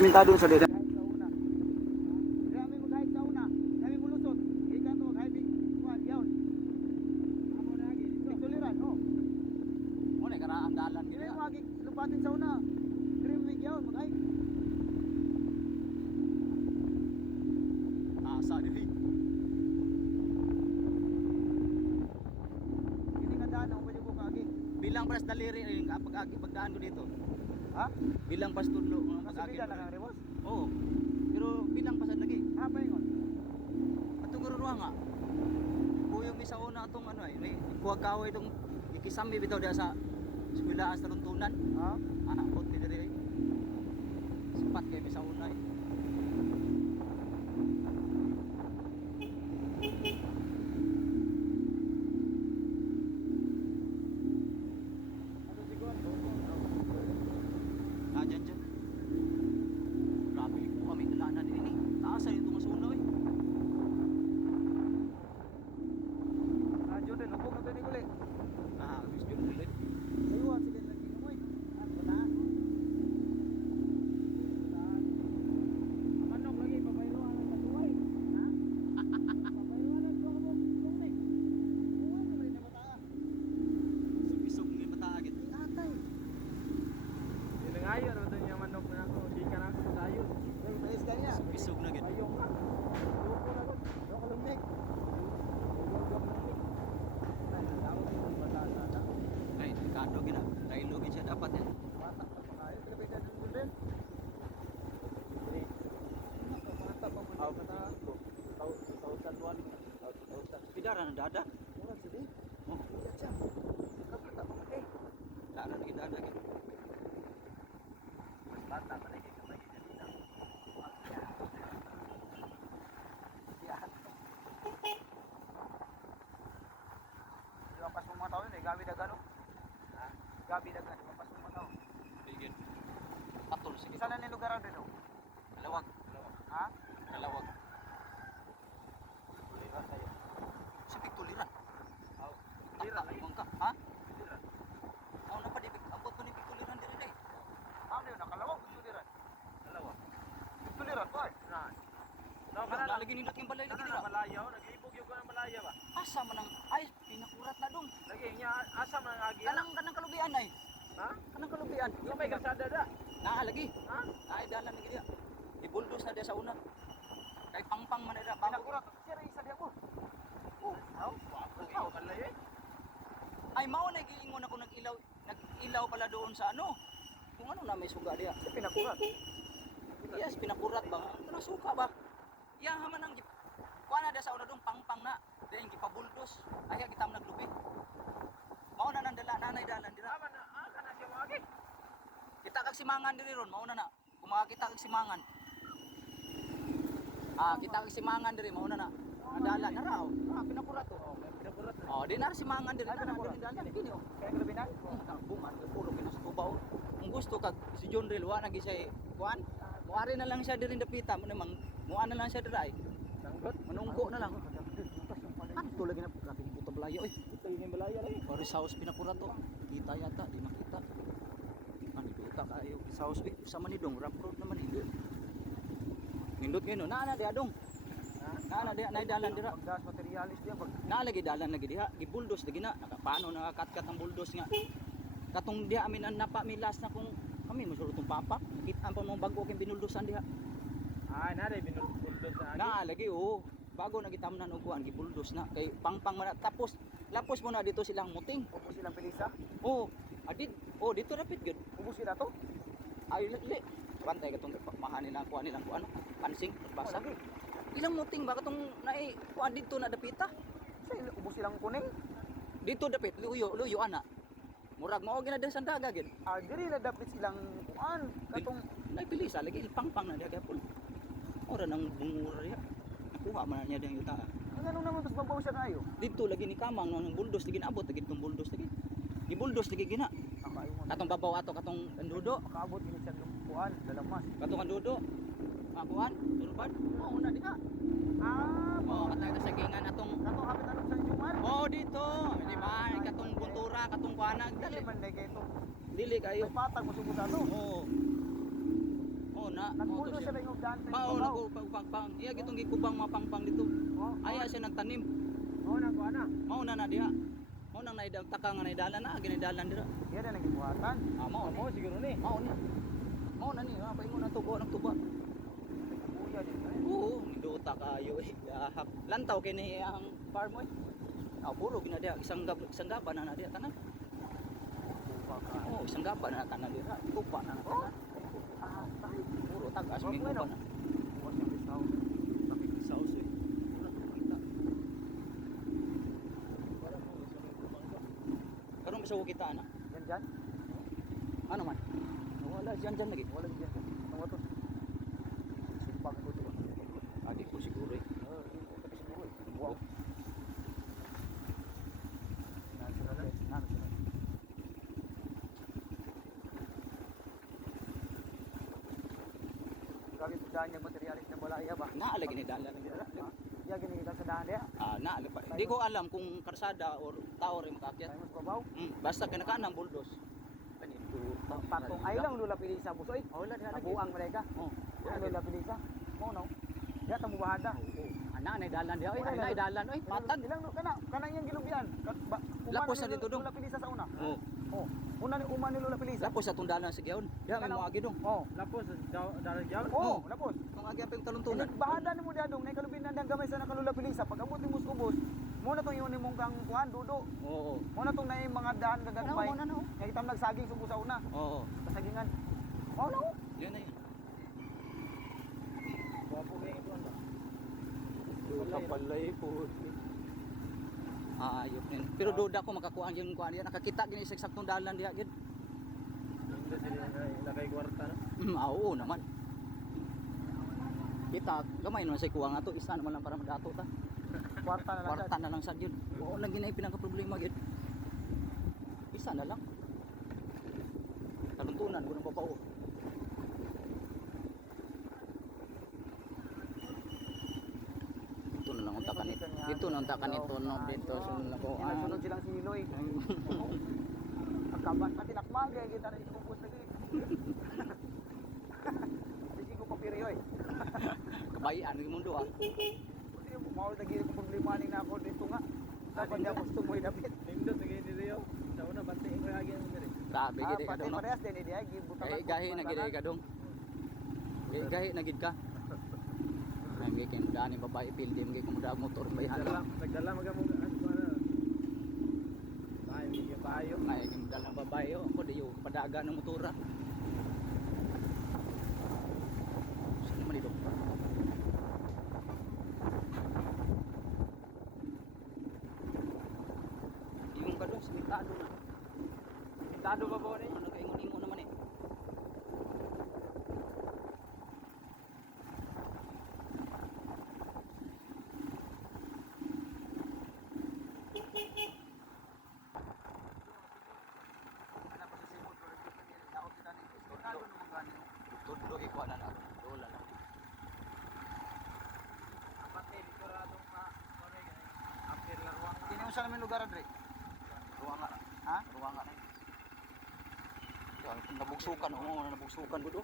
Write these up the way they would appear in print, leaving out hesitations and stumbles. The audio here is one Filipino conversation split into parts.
minta doon sa dede. Lupatin sa una. Dreamwig yun, magay. Asa dili. Kini nga daan ako pwede ko kaagi. Bilang pas daliri ay pag-agi pagdaan ko dito. Ha? Bilang pas tudlo mga pag-agi. Sa na rewas? Oo. Pero bilang pas lagi. Ha pa ingon. Ato garuruha nga. Kuyog mi sa una atong ano ay may kuwag kaway itong ikisami bitaw dia sa eskwelahan sa Luntunan. Ha? Anak ko ni diri. Sempat kay mi sa unay. Ano siguro? Diyan. Grabe ko kami dalanan din ini. Taasan ito masuna eh. Diyan din lubog na tani kuli. Wis jud dili. Aywa sila lagi moy. Ano na? Manok lagi pabayroan ang katuway. Ha? Pabayroan ang katuway. Uwan na rin na mata. Bisog ni mata agad. Atay. Ngayon, ano doon yung manok na ako, di ka na ako tayo. Mais kanya. Bisog na gid. Ayong ka. Loko na ko. Loko lumik. Ay, delikado gina. Dahil lugin siya dapat yan. Mata pa kayo. Pinapita din mo din. Mata pa mo. Aw kata ko. Tausan wali. Tausan. Pidara na dada. Murag sidi. Oh, Iya siya. Kapata pa kay. dada na dada gid. Bata pa lagi ka lagi dito. Yan. Di pas mo mga tao yun eh, gabi dagan oh. Ha? Gabi dagan, di pas mo mga tao. Digid. Patol sige. Isa na ni lugar din oh. Kalawag. Ha? Kalawag. Lihat saya. Sa pigtuliran. Aw. Tira ay ka. Ha? Aw na pa di ambot ko ni pigtuliran diri day. Ano yun, nakalawag tuliran. Kalawag. Tuliran ko eh. Na. Wala lagi nindot yung balay lagi dira. Malayaw, naglibog yung ng malaya ba? Asa man ang ay pinakurat na dong. Lagi niya asa man ang agi. Kanang kalubian ay. Ha? Kanang kalubian. Yung may kasada da. Naa lagi. Ha? Ay dalan lagi dia. Ibuldos na dia sa una. Kay pangpang man na bago. Pinakurat. Sira isa di ako. Oh, Aw, wapo kayo kalay eh. ay mao na giingon ako nag-ilaw pala doon sa ano. Kung ano na may suga dia. Si pinakurat. Yes, pinakurat ba? Ano suka ba? Ya man ang kuha na dia sa una doon pangpang na. Dahil gipabuldos. Ay kita man naglubi. Mao na nang dala nanay dalan dira. Tama na, kana siya wagi. Kita kag simangan diri ron, mao na. Kung makakita kag simangan. Kita kag simangan diri mao na. Adalan na raw. Pinakurat to. Pinakurat. Di na simangan diri na dalan gini oh. Kaya kalabinan? Buman puro kina sa tubaw. Kung gusto kag si John Rel wa nagi siya kuan. Muari na lang siya diri dapita mo namang muan na lang siya diri. Sanggot. Manungko na lang. Ano lagi na grabe ni buta balayo eh. Ito yung malaya lagi. Paris house pinakurat to. Kita yata di makita. Ano kita kayo sa house sa Manidong rap road naman hindi. Nindot ngayon na di adong. Na di na dalan dira. Pagdas materialis dia pag Na lagi dalan lagi diha, gibuldos lagi na. Paano nakakatkat ang buldos nga. Katong diha amin ang napamilas na kung kami mosulod tong papak. Kita pa mo bago kay binuldosan diha. Ah, na rin binuldos sa agi. Na lagi oh. Bago nagitamnan og kuan gibuldos na kay pangpang man na. Tapos lapos mo na dito silang muting. ubos silang pilisa. Oh, adid. Oh, dito rapid gud. Ubos sila to. Ay li. Bantay katong mahan nilang kuan pansing basa. Lagi. Ilang muting ba katong naay kuan dito na dapita? Sa ubos silang kuning. Dito dapit luyo ana. Murag mao gina sa daga gid. Diri na dapat silang kuan katong Nagpilisa lagi pangpang na diha gyapon. Ora nang bungura diha. Nakuha man niya diyang yuta. ano naman bas babaw siya kayo. Dito lagi ni kamang nang buldos lagi naabot lagi tong buldos lagi. Gibuldos lagi gina. Nakayo mo. Katong babaw ato katong kandudo. Makaabot ini siya ng kuan, dalamas. Katong kandudo. Kakuan, turban. Mao na diha. Mao katay ta sa gingan atong Kato hapit anong sa Jumar. oh dito. Di ba? Katong buntura, katong kuanag Dali dali. man dai kay to. Dili kayo. May patag mo subo sa to. Oo. Oh na Nagpundo siya ba yung daan? Mao nagupang-pang. Iya gitong gikubang mapangpang dito. Aya siya nagtanim. Oo, nakuha na. Mao na diha. Mao nang naidang taka nga naidalan na, ginidalan dira. Iya na nagibuhatan. Mao ni. Oo, siguro ni. Mao ni. Mao na ni, paingon ang tubo ng tuba. Kuya din. Oo, niduta kayo eh. Gahap. Lantaw kini ang farm mo eh. Puro ginadiha isang gaba na diha tanan. Oh, isang gaba na tanan diha. Tupa na tanan. Puro tagas may guba na. Bukas yung listaw. Saus eh. Wala ko kita. Karon bisa ko kita ana. Yan dyan? Ano man? Wala diyan lagi. Wala dyan. Ang watos. Sumpang ko ito. Adi ko siguro eh. Tapi siguro eh. Wow. Nasunod na. Nasunod. Grabe po daan niya materialis na balaya ba? Naa lagi ni dalan dira. Iya gini kita sa daan dia. Naa pa. Di ko alam kung karsada or tao rin makakyat. Tayo mas babaw. Basta kinakanang buldos. Kanito. Patong ay lang lula pilisa busoy. Oh, wala diha lagi. Nabuang mereka. Oh. Ang lula pilisa. Mo no. Dia tamo bahada. Ana na dalan dia. Oy, ana dalan oy. Matan. Ilang kana yang gilubian. Lapos sa dito dong. Lula pilisa sa una. Oh. Oh. Una ni uma ni lula pilisa. Lapos sa tundalan sa gyawon. Diha may mga agi dong. Oh. Lapos, dalag yaw. Oh, lapos. Ang agi ang taluntunan. Bahada ni mo dia dong, nay kalubinan dang gamay sa nakalula pilisa. Pag abot ni musubos, mo na tong iyon nimong kang kuan dudo. Oo. Mo na tong nay mga daan gagagmay. Mo na no. Nga itam nagsaging subo sa una. Oo. Kasagingan. Oh no. Yan na yan. Wapo may ito anda. Kapalay po. Ayop nin. Pero duda ko makakuha yung kuan yan. Nakakita gini sa eksaktong dalan diha gid. Hindi sila ilagay kwarta na. Oo naman. Kita gamay naman sa kuha nga to. Isa naman lang para madato ta. Kwarta na lang. Kwarta na lang sad yun. Oo lang ginay pinaka problema gid. Isa na lang. Taluntunan ko ng papao. Ito na lang ang takan ito. Dito na ang takan ito no dito sunod ko. Sunod silang siloy. Kaban pati nakmagay kita na ikupos lagi. Hindi ko papiri oy. Kabayan ng mundo ah. Hindi mo mao lagi ko problema ni na ako dito nga. Dapat dia gusto mo idapit. Nindot lagi ni Rio. Sa una bati ang reagi ang diri. Grabe gid ka Pati dong. parehas din dia gibutang. Eh gahi na gid ka dong. Gahi na gid ka. Ay gay kay mudaan yung babae pildi mo gay kumudag motor bayhan. Nagdala magamong ano. Bayo, bayo. Ay kay mudal ng babae oh. Ako di yung padaga ng motora. Saan naman ito? Yung ka dong, simitado na. Tado ba ba ni? Ano kaingon-ingon naman eh. Tudlo ikaw na na. Dola na. Apat may likuradong after laruang. Kini usa namin lugar adre. Ruwanga na. Ha? Ruwanga na. Yan, nabugsukan. Oo, nabugsukan ko do.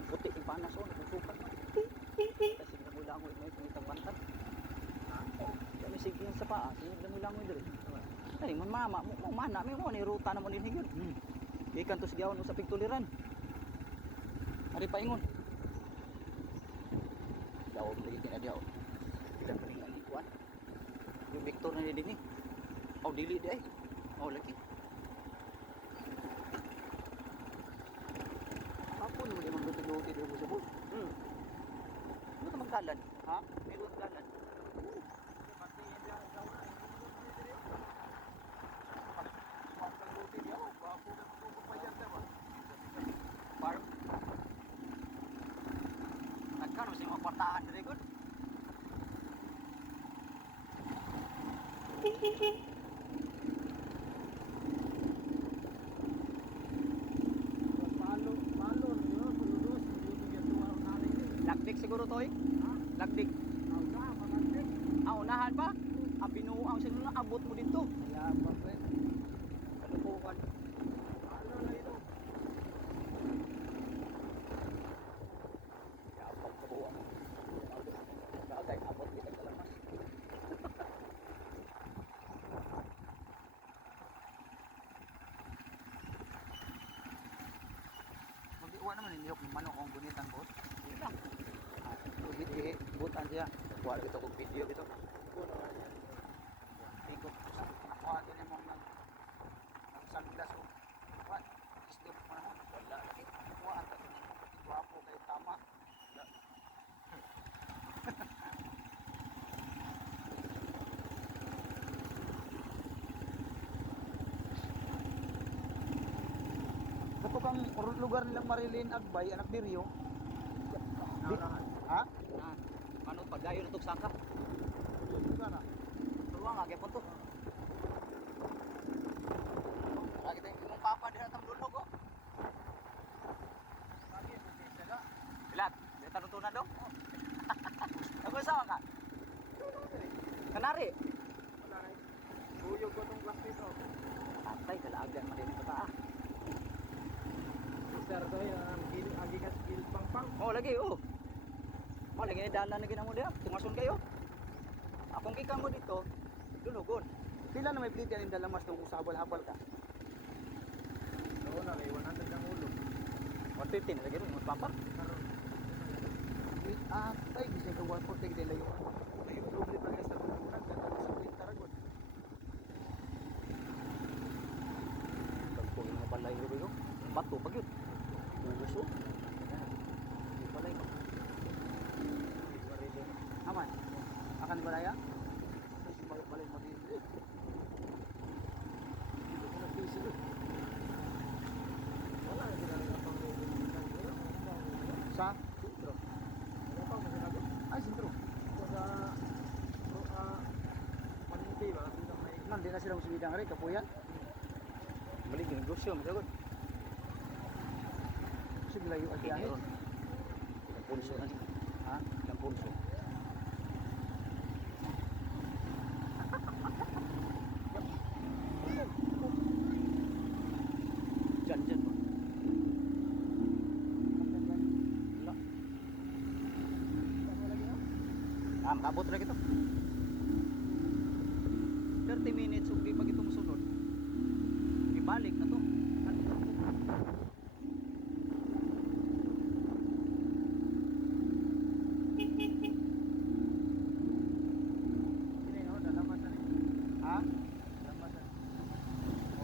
Ang puti, yung panas o, nabugsukan. Kasi namulangoy mo yung itang Kami sige sa paa, sige namulangoy dito. Ay, mama, mo mana, may mo ni ruta na mo din higit. Ikan to sa gawon sa pigtuliran. Ari paingon. Daw mo lagi kinadyaw. Kita paling ani kuan. Yung Victor na din ni. Oh, dili di ay. Oh, lagi. Ako naman di magluti-luti dito sa bus. Ano ka magdalan? Ha? Meron dalan. Farm. Nagkaroon siya mga kwartaan dito, good. Lagdik siguro to eh. Lagdik. Unahan pa? Binuang sila na abot mo dito. Ya, bakit? Ano po kan? Wala ito kong video ito. Ikot ko sa nakuha din mo ng sunglass ko. What? Isdip mo naman. Wala lagi. Kuha ang tayo ng guwapo kayo tama. Ito kang lugar nilang Marilyn Agbay, anak Diryo. Ha? Ano pa dayon na saka? Tuwa nga kay punto. Lagi tayong imong papa diha tang dulog oh. Lagi sila. Bilat, di tanong tuna daw. Ako sama ka. Kanari. Wala na. Buyog ko tong plastic to. Atay kalaagan man din ito ah. Sir to yung agi ka skill pang. Oh lagi oh. Oh lagi ni dalan lagi na mo diha. Tungason kayo. Akong gikan mo dito, dulugon. Pila na may plate yan dalamas tong usabal hapal ka. Oo na, may 100 ang ulo. 150 na lagi ron magpapa. Ay, bisa ka 140 din layo. May problem pa sa dulugan ka sa plate taragon. Pagpugin mo balay ro bato pag yun. Uso. Di balay mo. Aman. Akan di balaya? Kasi balay mabili. Hindi ko na piso. Wala na sila ng pang-uwitan. Sa sentro. Wala pa, masinabi. Ay, sentro. Ito sa Maninte ba? Kasi may Nan, di na sila musibidang rin, kapuyan. Balik yung negosyo, masagot. Sige layo at yan. Ilang pulso na niya. Ha? Ilang pulso. Dyan ba? Wala. Makabot na ito. 30 minutes ug di pa gito mosunod. Ibalik na to. Sini, oh, dalamasan ni. Ha? Dalamasan.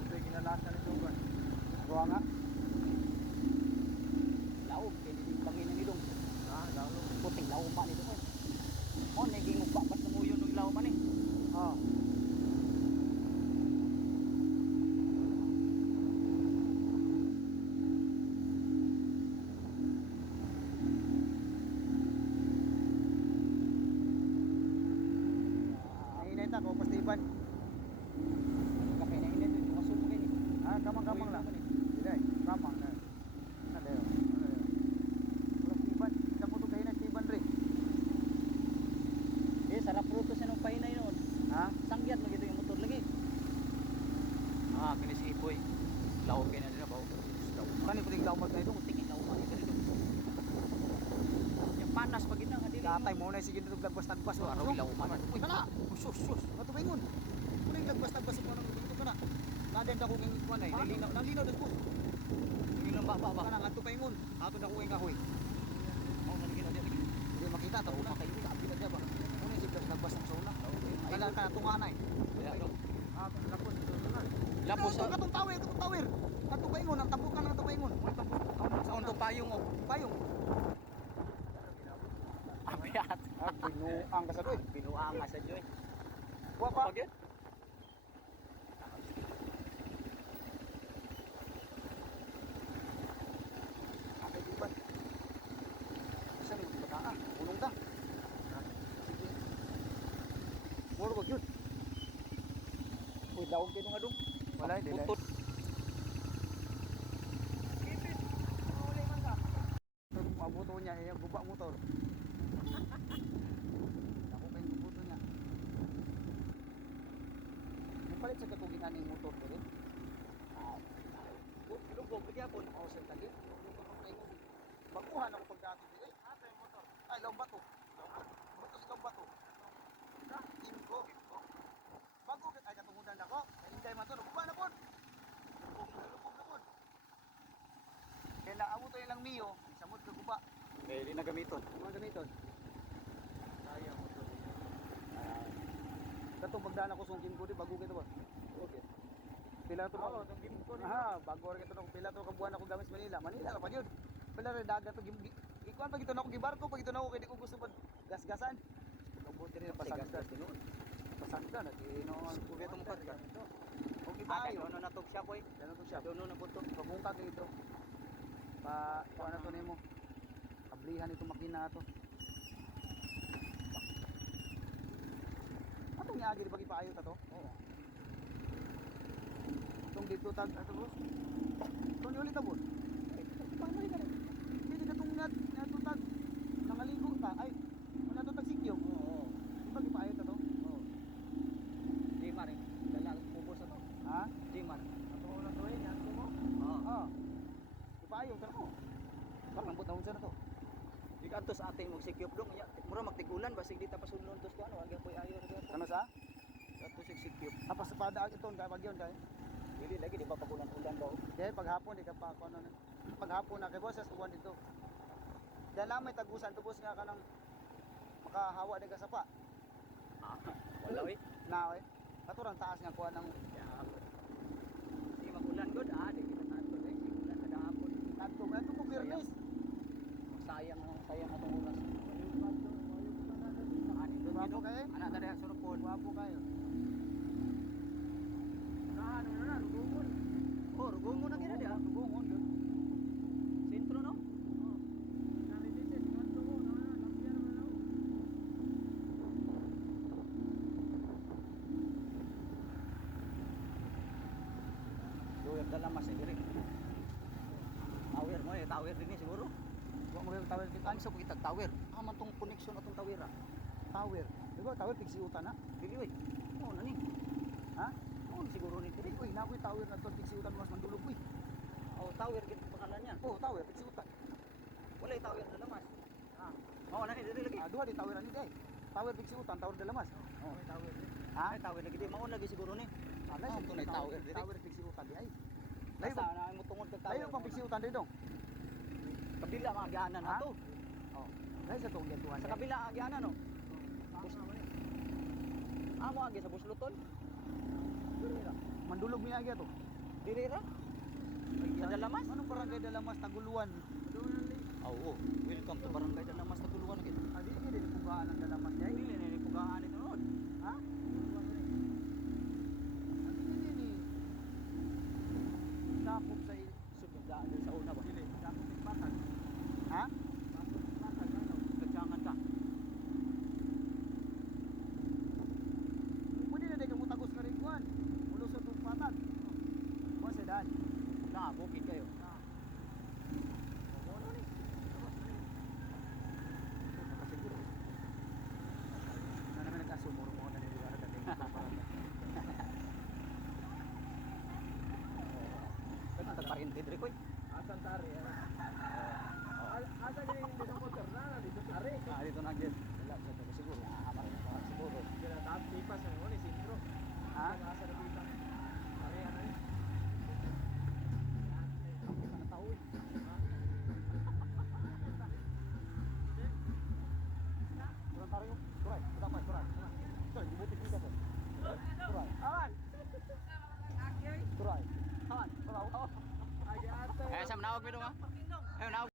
Okay, kinalasan ni Tugan. Ruwa nga. Laog kay di bangin ni dong. Ah, lalo. Puting laog pa ni dong. Mo naging upapat na mo yun ng laog man eh. Oh. Nainit ako, pastiban. Kapay nainit, yung masumo kayo ni. Ah, kamang-kamang lang. Hindi, kamang na. Ano yun? Walang tiban. Sa puto kayo na tiban rin. Eh, sarap ruto sa nung pahinay noon. Ha? Sangyat mo gito yung motor lagi. Ah, kinisipoy. Laog kayo na din na ba? Kani puting laumag na ito, tingin laumag na ito. Yung panas pag ina nga dili. Katay mo na sige dito lagbas-tagbas o araw laumag. Uy, kana. Sus. Ato ba ingon? Kuning lagbas-tagbas mo nang dito kana. Naden ako king kuan ay, nalinaw dito ko. Nalinaw ba. Kana ato pa ingon. Ato na ko ing kahoy. Mao man gina dito. Hindi makita ta una kayo sa apil na ba. Kuning sige lagbas ng sauna. Ay lang kana tunganay. Ah, lapos Lapos sa katong tower. Katong paingon ang tabukan ng katong paingon. Sa undo payong o payong. Apiat. Binuang ka sa doy. Binuang ka sa doy. Wa pa. Pagit. Akay di ba? Saan mo bataan? Unong ta. Sige. Moro ba gyud? Uy, daog kayo nga dong. Wala, di Putol. Mabuto niya, yung guba motor. Ako kayong gubuto niya. Napalit sa katugin aning motor ko rin. Lugog, magyapon. O, sa tagi. Baguhan ako pagdato dito. Ay, laong bato. Laong bato. Inko. Bago ay katungudan ako. Hinday man to, naguba na po. Lubog na po. Kaya amo to ilang miyo, samot ka guba. Kaya di na gamiton. Mga gamiton. Sayang mo to. Katong pagdaan ako sungkin ko di bago kito ba. Okay. Pila to Oo, na. itong gimpo ni. Ha, bago ra kito na pila to ka buwan ako gamis Manila. Manila ra pa gyud. Pila ra dagat to ikuan pag ito na ako gibarko pag ito na ako kay di ko gusto pag gasgasan. Kabuti rin pasagda tinuod. Pasagda na kino ko kito mo ka. Okay ba Ay, ayo? ano na tog siya boy? Ano to siya? Doon na punto. Pabungka dito. Pa kuan na to nimo. Kablihan itong makina to. Atong niagi di bagi paayo ta to? Oo. Itong dito tag ato boss. Itong ni ulit ta boss. Paano ka rin? Hindi ka itong natutag. Nangaligo ta. Ay, wala to tag sikyo. Oo. Di bagi paayo ta to? Oo. Di man eh. Dala kubos ato. Ha? Di man. Ato na to eh, yan ko mo. Oo. Ah. Di paayo ta mo. Parang ambot na unsa na to. Di ka antos ate mo sikyop dong. Mura magtigulan basig di ta pasulon tos ko ano agi koy ayo ra Ano sa? Ato sikyop. Tapos sa pada ito kay bagyon kay. Dili lagi di ba pagulan-ulan daw. Dahil paghapon di ka pa ano paghapon na kay boss sa uwan dito. Dahil lang may tagusan tubos nga kanang makahawa di ka sa pa. Ah, wala eh. Na eh. Katurang taas nga kuha ng Di magulan gud di kita tanto eh. Sigulan kada hapon. nagto nga ko Birnis. Sayang atong oras. Ani doon Guwapo kayo? Ana ta diha surupon. Guwapo kayo. Ano na na, lugungon. Oh, rugong mo na kina diha. Tugungon doon. Sentro no? Narinig si kanto mo, lampia naman ako. Doon dala mas diri. Tower mo eh, tower din eh siguro. Wa mo yung tower kita. Ano sa pagitag tower? Aman tong connection atong tower ah. Tower. Di ba tower pigsi utan na? Dili oy. Mo na ni. Ha? Mo siguro ni Dili dili. uy, na koy tower na to pigsi utan mas mandulog uy. Oh, tower gid pangalan niya. Oh, tower pigsi utan. Wala yung tower na lamas. Ah. Mo na ni dili lagi. Ah, duha di tower ani day. Tower pigsi utan, tower dalamas. Oh. May tawid eh. Ha? Ay tower lagi di mao lagi siguro ni. Alay, Ah, tunay tower diri. Tower pigsi utan di ay. Layo Basta pa. na mo tungod kag tower. Layo pang pigsi utan di dong. Kabila mga agianan Ha? ato. Oh. Layo sa tong gatuan. Sa kabila ang agianan no. Amo agi sa Buslutol. Dili ra. Mandulog mi agi to. Dili ra. Sa Dalamas? Anong barangay Dalamas Taguluan? Doon ang link. Oo. Welcome to Barangay Dalamas Taguluan gid. Ah, di ka din pugaan ng Dalamas day. Dili ni pugahan ito noon. Ha? Hindi. Sakop sa Sugdaan sa una ba? Dili, sakot ng patag. Ha? Sakot ng patag, ano? Nagsangan ka. Pwede na din kung tagos nga rin kuhan. Mulusot ng patag. Kuha sa daan. Na, bukid kayo. Ano ni? Nakasiguro. Na naman nag-asumuro mo na niliwara dati. Pero tagparente diri koy. Asan tari? Asa din yung sa motor na, dito tari. Ah, dito na gid. Wala sa to siguro. Siguro. Kaya tap tipas na mo ni sintro. Ha? Asa na dito. Tari ano ni? Sana tao eh. Kurang tarik mo. Kuray. Putak pa. Kuray. Kuray. Dibutik kita po. Kuray. Awan! Kuray. Hawan. Kuray. Ay ate. Eh, sa manawag mi dong ha. Eh, manawag.